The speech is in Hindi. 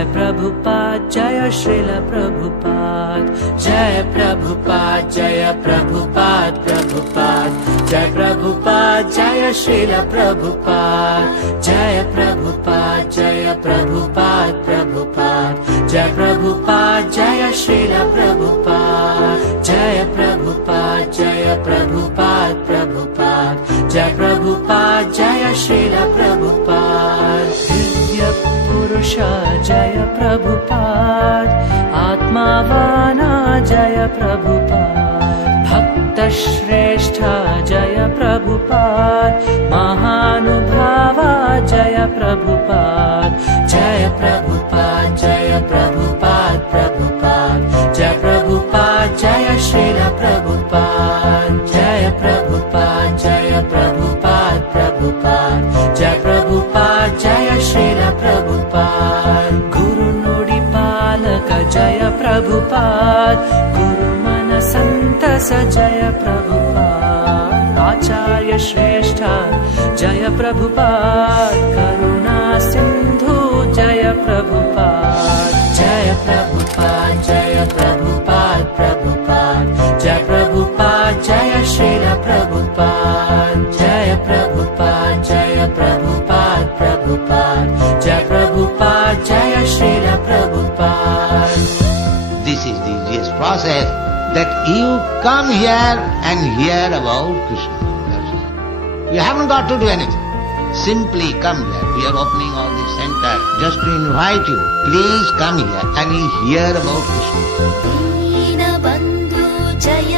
जय प्रभुपाद जय श्रील प्रभुपाद, जय प्रभुपाद जय प्रभुपाद प्रभुपाद, जय प्रभुपाद जय श्रील प्रभुपाद, जय प्रभुपाद जय प्रभुपाद प्रभुपाद, जय प्रभुपाद जय श्रील प्रभुपाद, जय प्रभुपाद जय प्रभुपाद प्रभुपाद, जय प्रभुपाद जय श्रील प्रभुपाद। दिव्य पुरुष जय प्रभुपाद, आत्मावाना जय प्रभुपाद, भक्त श्रेष्ठ जय प्रभुपाद, महानुभावा जय प्रभुपाद, जय प्रभुपाद जय प्रभुपाद प्रभुपाद, जय प्रभुपाद जय श्रील प्रभुपाद, जय प्रभुपाद जय प्रभुपाद प्रभुपाद, जय प्रभुपाद जय श्रील प्रभुपाद। गुरु नुಡಿ पालक जय प्रभुपाद, गुरु मन संतस जय प्रभुपाद, आचार्य श्रेष्ठ जय प्रभुपाद, करुणा सिंधु जय प्रभुपाद, जय प्रभुपाद जय प्रभुपाद प्रभुपाद, जय प्रभुपाद जय श्रील प्रभुपाद, जय प्रभुपाद जय प्रभुपाद प्रभुपाद, जय प्रभुपाद जय Srila Prabhupada. This is the easiest process, that you come here and hear about Krishna. That's all. You haven't got to do anything. Simply come here. We are opening all the center just to invite you. Please come here and hear about Krishna. दीनबन्धु जय